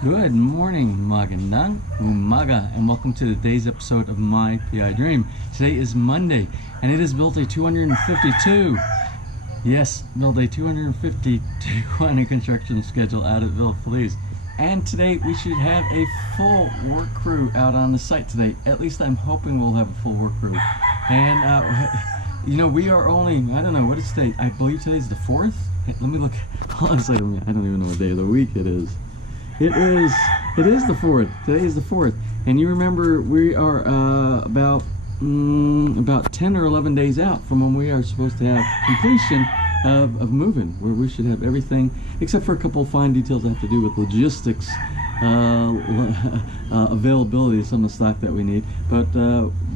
Good morning, magandang umaga, and welcome to today's episode of My PI Dream. Today is Monday, and it is build day 252. Yes, build day 252 on a construction schedule out at Villa Feliz. And today we should have a full work crew out on the site today. At least I'm hoping we'll have a full work crew. And you know, we are only, I don't know, what is today? I believe today's the 4th? Hey, let me look. Hold on a second. I don't even know what day of the week it is. It is the 4th. Today is the 4th. And you remember we are about 10 or 11 days out from when we are supposed to have completion of moving, where we should have everything, except for a couple of fine details that have to do with logistics, availability of some of the stock that we need. But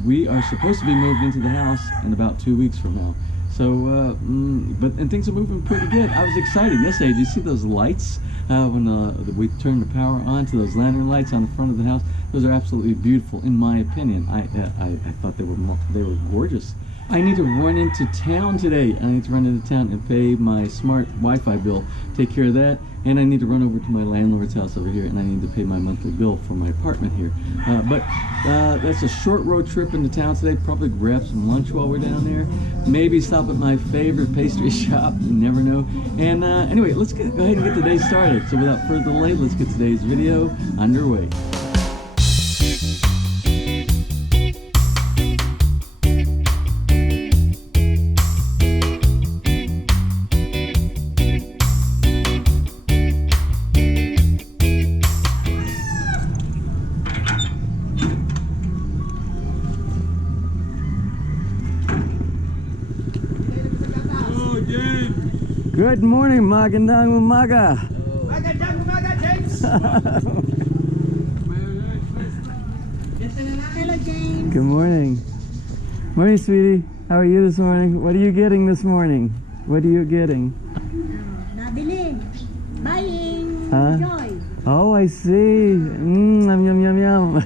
we are supposed to be moved into the house in about 2 weeks from now. So, and things are moving pretty good. I was excited yesterday. Did you see those lights when we turned the power on to those lantern lights on the front of the house? Those are absolutely beautiful, in my opinion. I thought they were gorgeous. I need to run into town today. I need to run into town and pay my smart Wi-Fi bill, take care of that, and I need to run over to my landlord's house over here, and I need to pay my monthly bill for my apartment here. But that's a short road trip into town today. Probably grab some lunch while we're down there. Maybe stop at my favorite pastry shop. You never know. And anyway, let's go ahead and get the day started. So without further delay, let's get today's video underway. Good morning, magandang umaga. Magandang umaga, James. Hello, James. Good morning. Morning, sweetie. How are you this morning? What are you getting this morning? What are you getting? Nabili. Buying. Huh? Joy. Oh, I see. Yum, yum, yum, yum.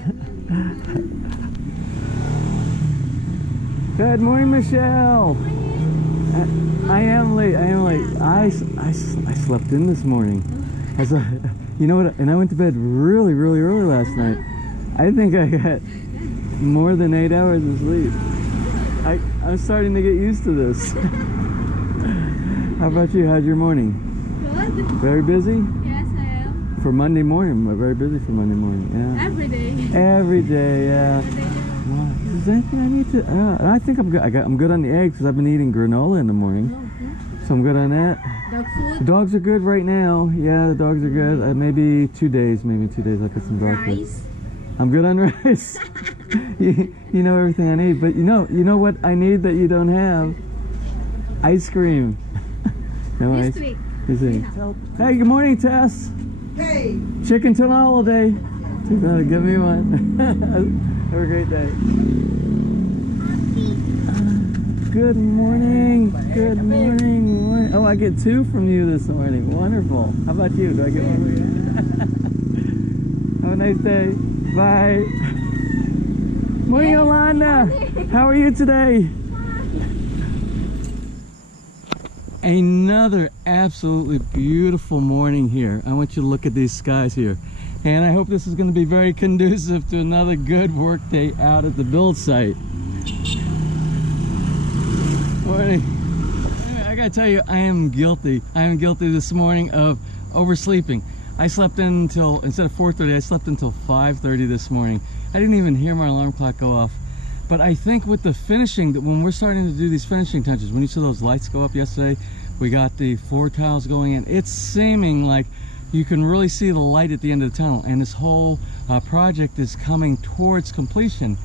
Good morning, Michelle. I am late. I slept in this morning. You know what? And I went to bed really early last night. I think I got more than 8 hours of sleep. I'm starting to get used to this. How about you? How's your morning? Good. Very busy? Yes, I am. For Monday morning, we're very busy for Monday morning. Yeah. Every day. Every day, yeah. Is there anything I need to? I think I'm good. I'm good on the eggs because I've been eating granola in the morning, so I'm good on that. Dog food. The dogs are good right now. Yeah, the dogs are good. Maybe 2 days. I'll get some dog food. Rice. I'm good on rice. you know everything I need, but you know what I need that you don't have? Ice cream. No This ice. week. You see. Hey, good morning, Tess. Hey. Chicken tuna holiday. Give me one. Have a great day. Good morning. Good morning. Oh, I get 2 from you this morning. Wonderful. How about you? Do I get one from you? Have a nice day. Bye. Morning, Yolanda. How are you today? Another absolutely beautiful morning here. I want you to look at these skies here. And I hope this is going to be very conducive to another good work day out at the build site. Morning. I gotta tell you, I am guilty. I am guilty this morning of oversleeping. I slept in until, instead of 4:30, I slept until 5:30 this morning. I didn't even hear my alarm clock go off. But I think with the finishing, that when we're starting to do these finishing touches, when you saw those lights go up yesterday, we got the floor tiles going in. It's seeming like you can really see the light at the end of the tunnel, and this whole project is coming towards completion.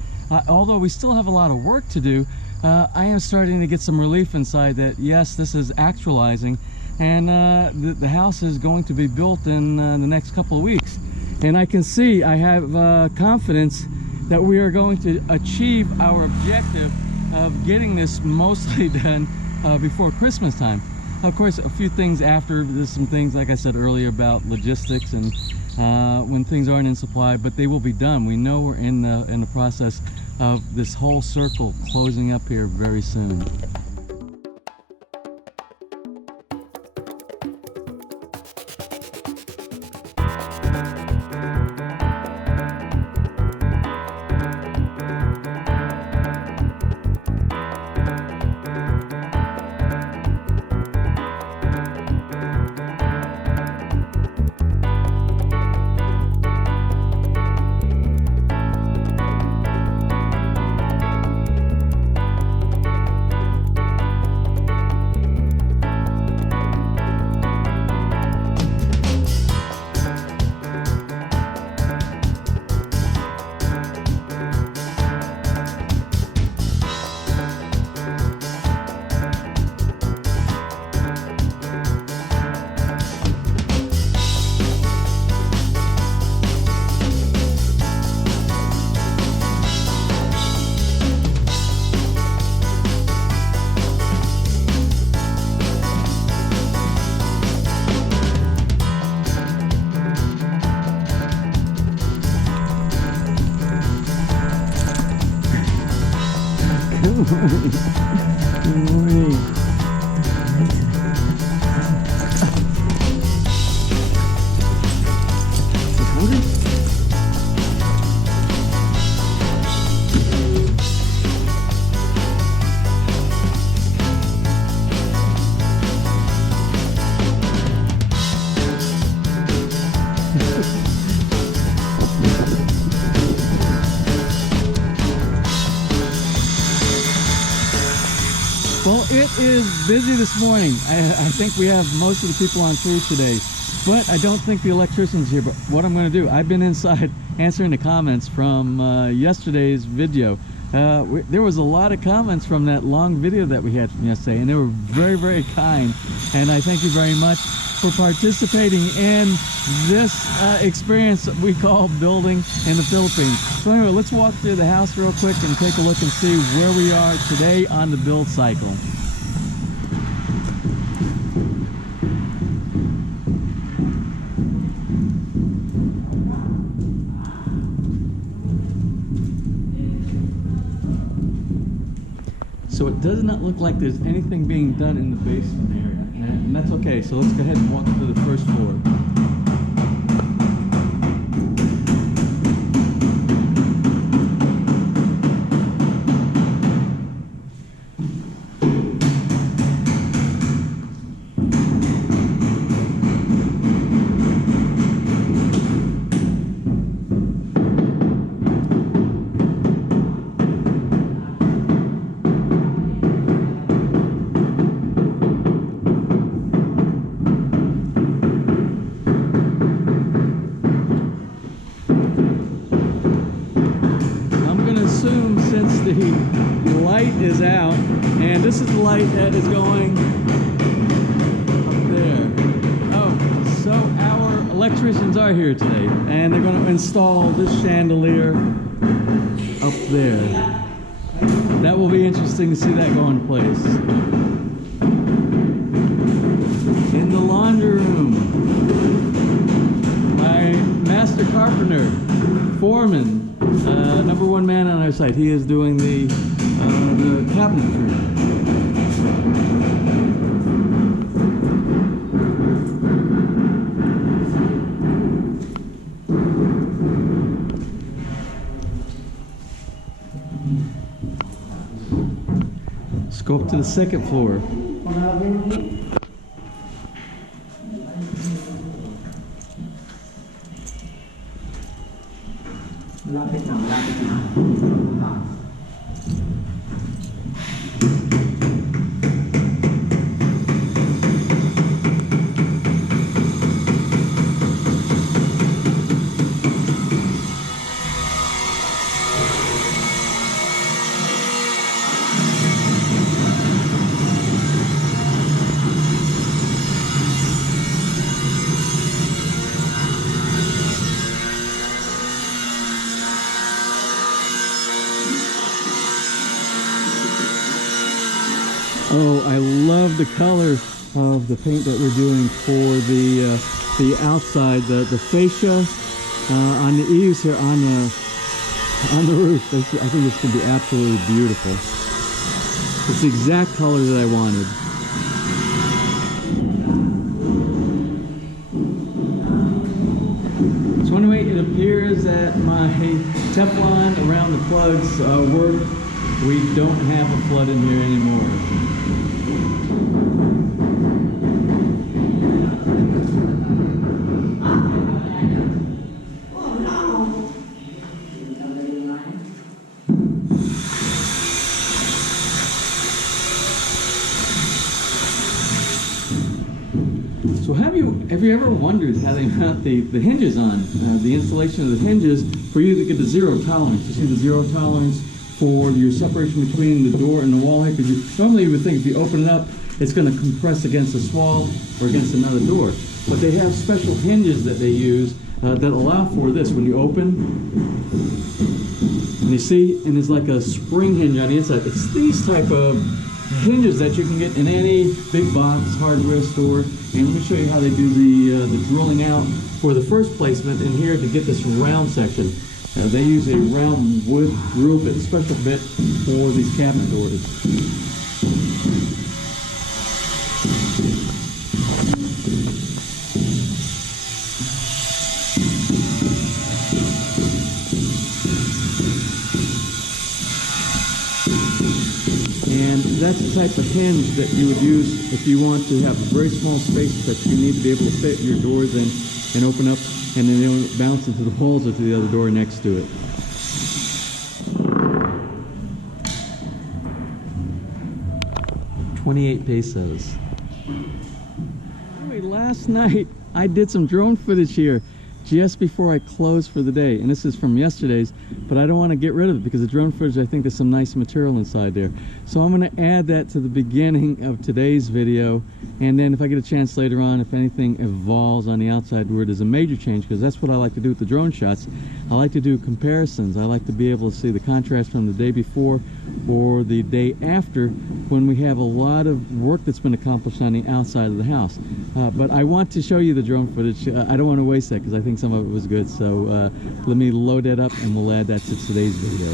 Although we still have a lot of work to do, I am starting to get some relief inside that yes, this is actualizing, and the house is going to be built in the next couple of weeks. And I can see, I have confidence that we are going to achieve our objective of getting this mostly done before Christmas time. Of course, a few things after, there's some things like I said earlier about logistics and when things aren't in supply, but they will be done. We know we're in the process of this whole circle closing up here very soon. Good morning. You hungry? Well, it is busy this morning. I think we have most of the people on crew today, but I don't think the electrician's here. But what I'm going to do, I've been inside answering the comments from yesterday's video. There was a lot of comments from that long video that we had from yesterday, and they were very, very kind. And I thank you very much for participating in this experience that we call building in the Philippines. So anyway, let's walk through the house real quick and take a look and see where we are today on the build cycle. So it does not look like there's anything being done in the basement area, and that's okay. So let's go ahead and walk through the first floor. The light is out, and this is the light that is going up there. Oh, so our electricians are here today, and they're going to install this chandelier up there. That will be interesting to see that go in place. In the laundry room, my master carpenter, foreman, number one man on our site. He is doing the cabinetry. Let's go up to the second floor. Oh, I love the color of the paint that we're doing for the outside, the fascia on the eaves here on the roof. I think this could be absolutely beautiful. It's the exact color that I wanted. So anyway, it appears that my Teflon around the plugs worked. We don't have a flood in here anymore. So have you ever wondered how they mount the hinges on, the installation of the hinges for you to get the zero tolerance? You see the zero tolerance for your separation between the door and the wall here, because normally you would think if you open it up, it's going to compress against this wall or against another door. But they have special hinges that they use that allow for this. When you open, and you see, and there's like a spring hinge on the inside. It's these type of hinges that you can get in any big box hardware store. And let me show you how they do the drilling out for the first placement in here to get this round section. They use a round wood drill bit, special bit for these cabinet doors. And that's the type of hinge that you would use if you want to have a very small space that you need to be able to fit your doors in and open up, and then they don't bounce into the walls or to the other door next to it. $28 Anyway, last night I did some drone footage here just before I closed for the day, and this is from yesterday's, but I don't want to get rid of it because the drone footage, I think there's some nice material inside there. So I'm going to add that to the beginning of today's video, and then if I get a chance later on, if anything evolves on the outside where there's a major change, because that's what I like to do with the drone shots. I like to do comparisons. I like to be able to see the contrast from the day before or the day after when we have a lot of work that's been accomplished on the outside of the house. But I want to show you the drone footage. I don't want to waste that because I think some of it was good. So let me load that up and we'll add that to today's video.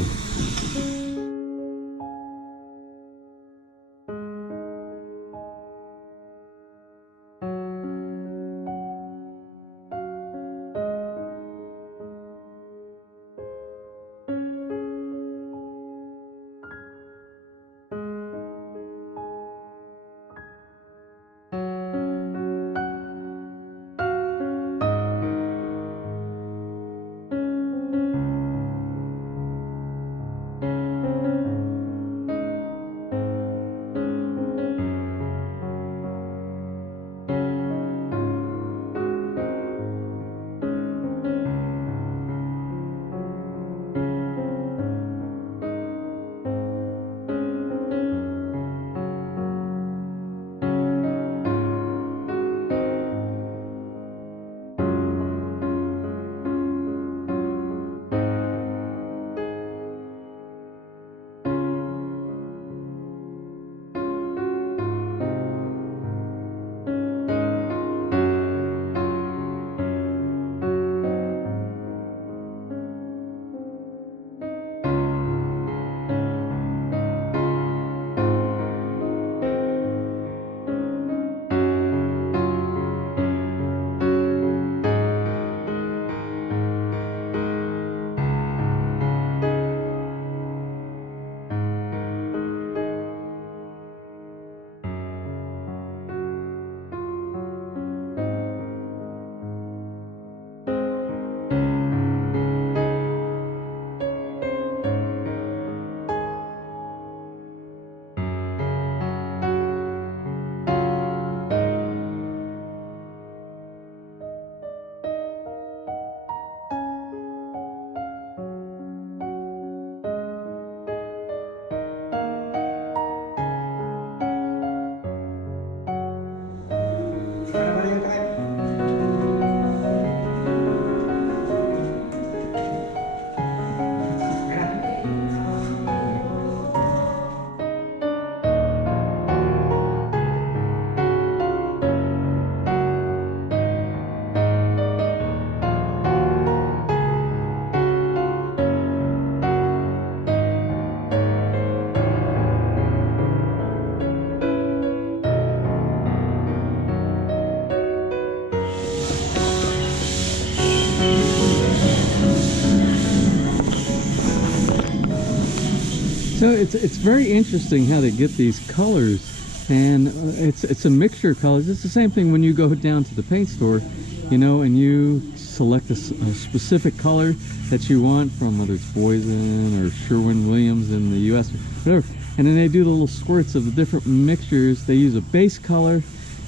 So it's very interesting how they get these colors, and it's a mixture of colors. It's the same thing when you go down to the paint store, you know, and you select a specific color that you want from, whether it's Poison or Sherwin-Williams in the US or whatever, and then they do the little squirts of the different mixtures. They use a base color,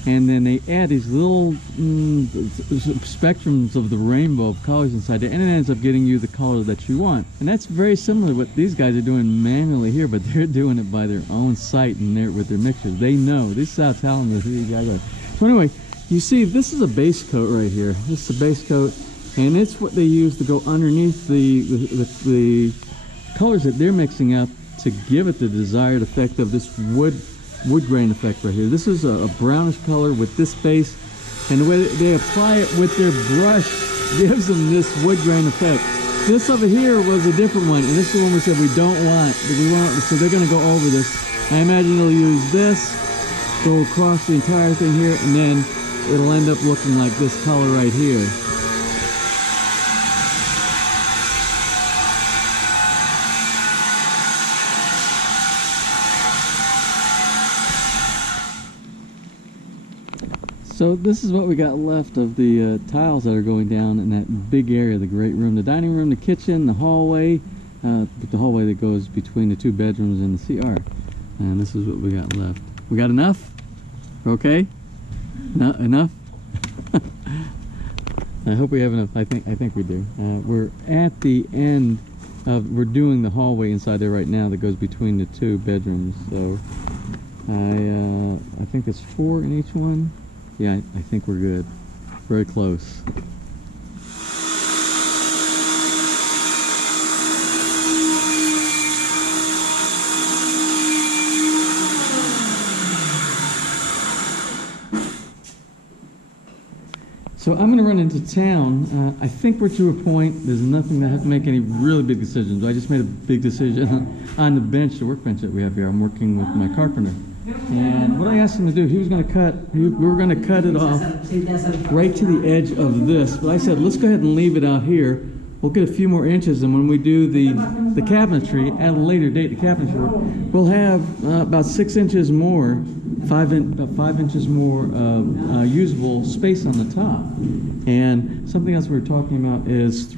and then they add these little spectrums of the rainbow of colors inside there, and it ends up getting you the color that you want. And that's very similar to what these guys are doing manually here, but they're doing it by their own sight and with their mixtures. They know. This is how talented these guys are. So anyway, you see, this is a base coat right here. This is a base coat, and it's what they use to go underneath the colors that they're mixing up to give it the desired effect of this wood grain effect right here. This is a brownish color with this base, and the way they apply it with their brush gives them this wood grain effect. This over here was a different one, and this is the one we said we don't want. But we want, so they're going to go over this. I imagine they'll use this, go across the entire thing here, and then it'll end up looking like this color right here. So this is what we got left of the tiles that are going down in that big area, the great room, the dining room, the kitchen, the hallway, the hallway that goes between the 2 bedrooms and the CR. And this is what we got left. We got enough? Okay? No, enough? I hope we have enough. I think we do. We're at the end of, we're doing the hallway inside there right now that goes between the 2 bedrooms. So I think there's 4 in each one. Yeah, I think we're good. Very close. So I'm going to run into town. I think we're to a point. There's nothing that I have to make any really big decisions. I just made a big decision on the bench, the workbench that we have here. I'm working with my carpenter. And what I asked him to do, he was going to cut, we were going to cut it off right to the edge of this. But I said, let's go ahead and leave it out here. We'll get a few more inches, and when we do the cabinetry at a later date, the cabinetry work, we'll have about 6 inches more, about 5 inches more usable space on the top. And something else we were talking about is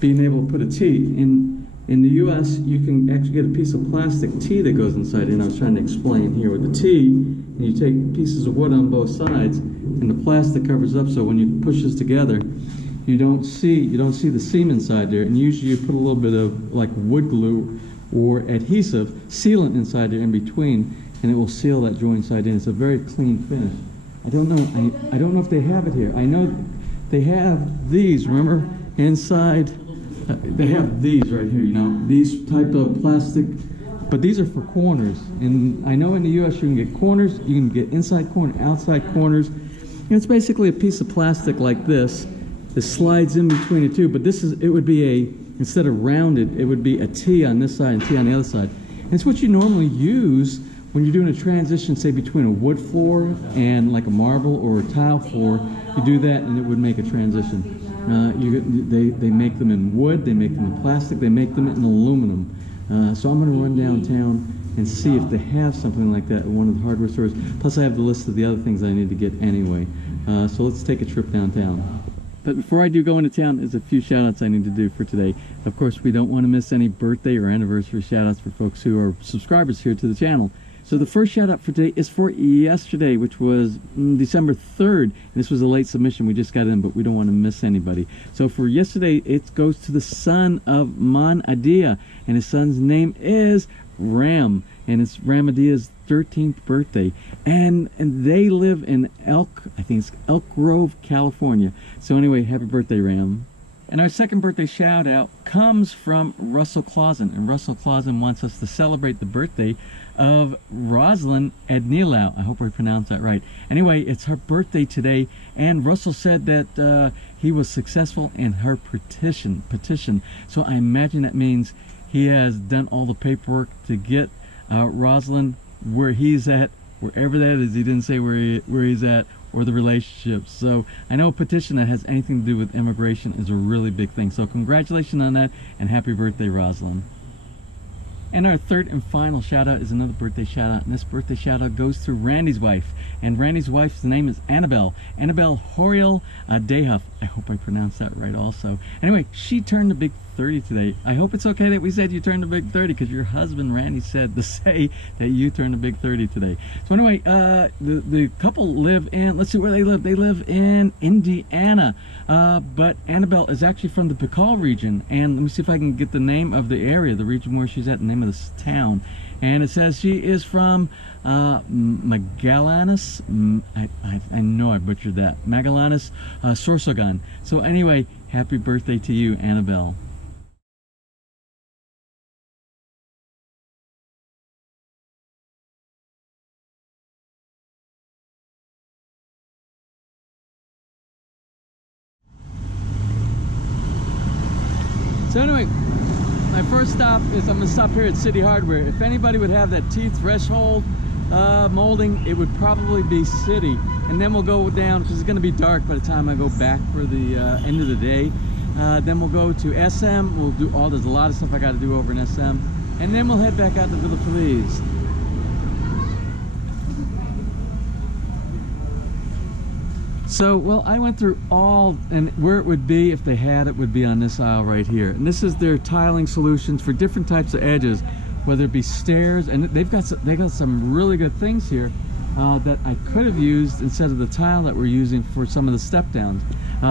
being able to put a T. In the U.S., you can actually get a piece of plastic T that goes inside, and I was trying to explain here with the T, and you take pieces of wood on both sides, and the plastic covers up, so when you push this together, you don't see the seam inside there. And usually you put a little bit of like wood glue or adhesive sealant inside there in between, and it will seal that joint inside in. It's a very clean finish. I don't know if they have it here. I know they have these, remember, inside. They have these right here, you know, these type of plastic, but these are for corners. And I know in the U.S. you can get corners, you can get inside corner, outside corners. And it's basically a piece of plastic like this that slides in between the 2. But this is, it would be instead of rounded, it would be a T on this side and T on the other side. And it's what you normally use when you're doing a transition, say between a wood floor and like a marble or a tile floor. You do that, and it would make a transition. They make them in wood, they make them in plastic, they make them in aluminum. So I'm going to run downtown and see if they have something like that at one of the hardware stores. Plus I have the list of the other things I need to get anyway. So let's take a trip downtown. But before I do go into town, there's a few shout-outs I need to do for today. Of course, we don't want to miss any birthday or anniversary shout-outs for folks who are subscribers here to the channel. So the first shout out for today is for yesterday, which was December 3rd. And this was a late submission. We just got in, but we don't want to miss anybody. So for yesterday, it goes to the son of Adia, and his son's name is Ram, and it's Ramadia's 13th birthday. And they live in Elk Grove, California. So anyway, happy birthday, Ram. And our second birthday shout out comes from Russell Clausen, and Russell Clausen wants us to celebrate the birthday of Rosalind Adnilau. I hope I pronounced that right. Anyway, it's her birthday today, and Russell said that he was successful in her petition. So I imagine that means he has done all the paperwork to get Rosalind where he's at, wherever that is. He didn't say where he's at, or the relationship. So I know a petition that has anything to do with immigration is a really big thing. So congratulations on that, and happy birthday, Rosalind. And our third and final shout out is another birthday shout out, and this birthday shout out goes to Randy's wife. And Randy's wife's name is Annabelle Horiel Dehuff. I hope I pronounced that right also. Anyway, she turned a big 30 today. I hope it's okay that we said you turned a big 30, because your husband Randy said to say that you turned a big 30 today. So anyway, the couple live in, let's see where they live. They live in Indiana, but Annabelle is actually from the Pickall region. And let me see if I can get the name of the area, the region where she's at, the name of this town. And it says she is from Magallanes. I know I butchered that. Magallanes, Sorsogon. So anyway, happy birthday to you, Annabelle. So anyway, my first stop is I'm gonna stop here at City Hardware. If anybody would have that T threshold molding, it would probably be City. And then we'll go down, because it's gonna be dark by the time I go back for the end of the day. Then we'll go to SM. We'll do there's a lot of stuff I gotta do over in SM. And then we'll head back out to Villa Feliz. So, well, I went through all, and where it would be if they had it would be on this aisle right here. And this is their tiling solutions for different types of edges, whether it be stairs, and they got some really good things here that I could have used instead of the tile that we're using for some of the step downs.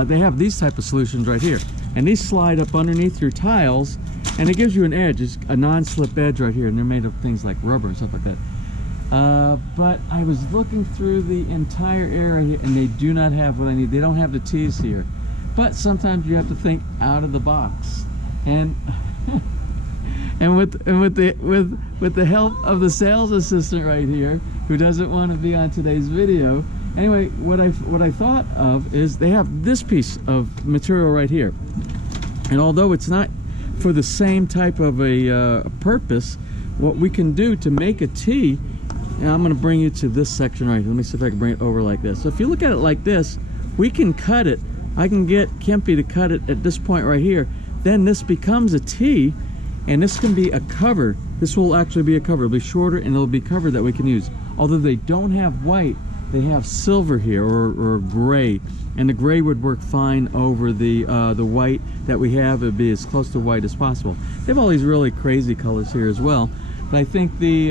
They have these type of solutions right here, and these slide up underneath your tiles, and it gives you an edge. It's a non-slip edge right here, and they're made of things like rubber and stuff like that. But I was looking through the entire area and they do not have what I need. They don't have the T's here. But sometimes you have to think out of the box. And and with the help of the sales assistant right here, who doesn't want to be on today's video. Anyway, what I thought of is they have this piece of material right here. And although it's not for the same type of a purpose, what we can do to make a T. Now I'm going to bring you to this section right here. Let me see if I can bring it over like this. So if you look at it like this, we can cut it. I can get Kempy to cut it at this point right here. Then this becomes a T, and this can be a cover. This will actually be a cover. It'll be shorter, and it'll be covered that we can use. Although they don't have white, they have silver here, or gray. And the gray would work fine over the white that we have. It would be as close to white as possible. They have all these really crazy colors here as well. But I think the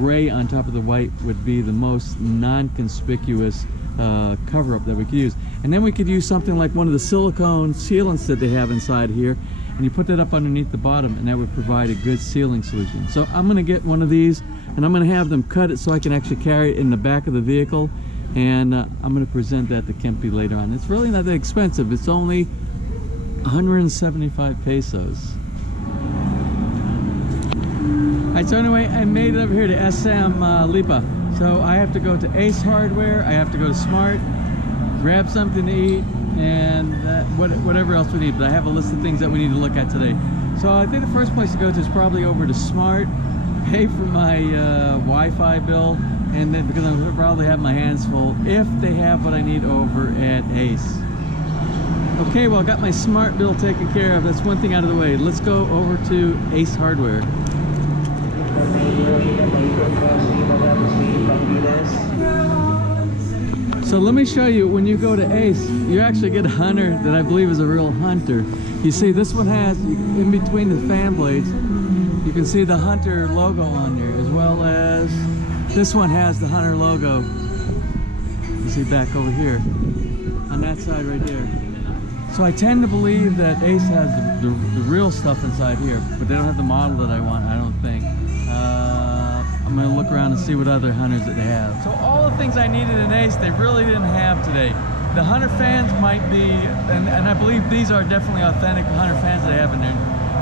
gray on top of the white would be the most non-conspicuous cover-up that we could use. And then we could use something like one of the silicone sealants that they have inside here, and you put that up underneath the bottom, and that would provide a good sealing solution. So I'm going to get one of these, and I'm going to have them cut it so I can actually carry it in the back of the vehicle, and I'm going to present that to Kempy later on. It's really not that expensive. It's only 175 pesos. Alright, so anyway, I made it over here to SM Lipa. So I have to go to Ace Hardware, I have to go to Smart, grab something to eat, and whatever else we need. But I have a list of things that we need to look at today. So I think the first place to go to is probably over to Smart, pay for my Wi-Fi bill, and then because I'm going to probably have my hands full if they have what I need over at Ace. Okay, well, I got my Smart bill taken care of. That's one thing out of the way. Let's go over to Ace Hardware. So let me show you, when you go to Ace, you actually get a hunter that I believe is a real hunter. You see, this one has, in between the fan blades, you can see the hunter logo on there, as well as this one has the hunter logo. You see back over here, on that side right there. So I tend to believe that Ace has the real stuff inside here, but they don't have the model that I want, I don't think. I'm going to look around and see what other hunters that they have. So all the things I needed in Ace, they really didn't have today. The hunter fans might be, and I believe these are definitely authentic hunter fans they have in there.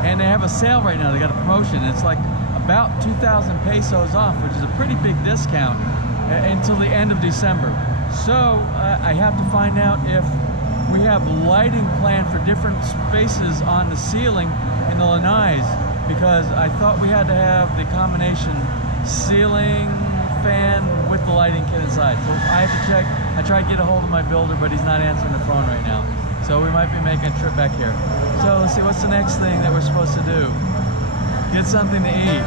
And they have a sale right now. They got a promotion. It's like about 2,000 pesos off, which is a pretty big discount until the end of December. So I have to find out if we have lighting planned for different spaces on the ceiling in the lanais, because I thought we had to have the combination ceiling fan with the lighting kit inside. So I have to check. I tried to get a hold of my builder, but he's not answering the phone right now. So we might be making a trip back here. So let's see, what's the next thing that we're supposed to do? Get something to eat.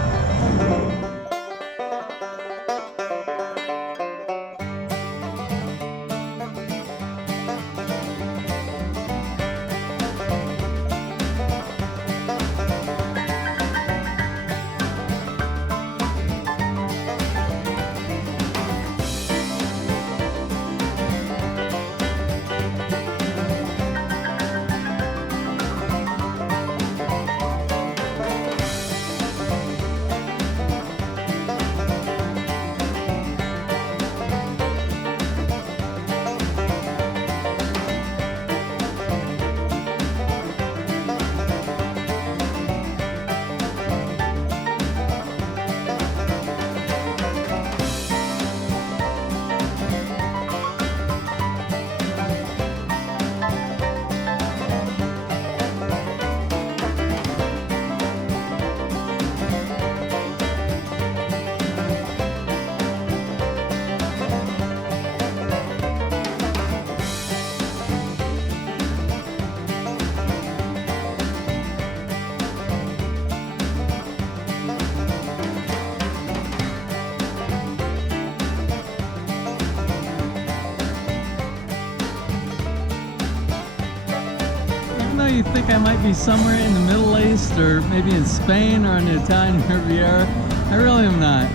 you think I might be somewhere in the Middle East or maybe in Spain or on the Italian Riviera. I really am not.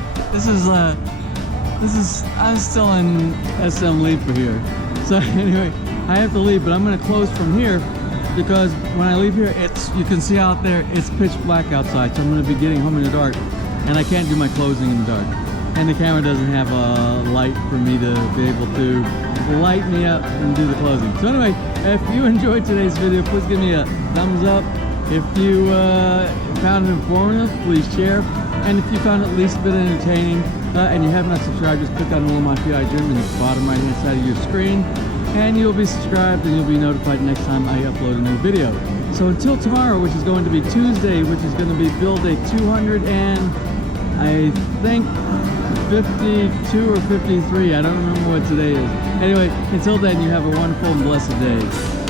I'm still in SM Lipa here. So anyway, I have to leave, but I'm gonna close from here because when I leave here, you can see out there, it's pitch black outside. So I'm gonna be getting home in the dark and I can't do my closing in the dark. And the camera doesn't have a light for me to be able to light me up and do the closing. So anyway, if you enjoyed today's video, please give me a thumbs up. If you found it informative, please share. And if you found it at least a bit entertaining and you have not subscribed, just click on the little MyPI Gym in the bottom right hand side of your screen and you'll be subscribed and you'll be notified next time I upload a new video. So until tomorrow, which is going to be Tuesday, which is going to be build day 200 and I think 52 or 53. I don't remember what today is. Anyway, until then, you have a wonderful and blessed day.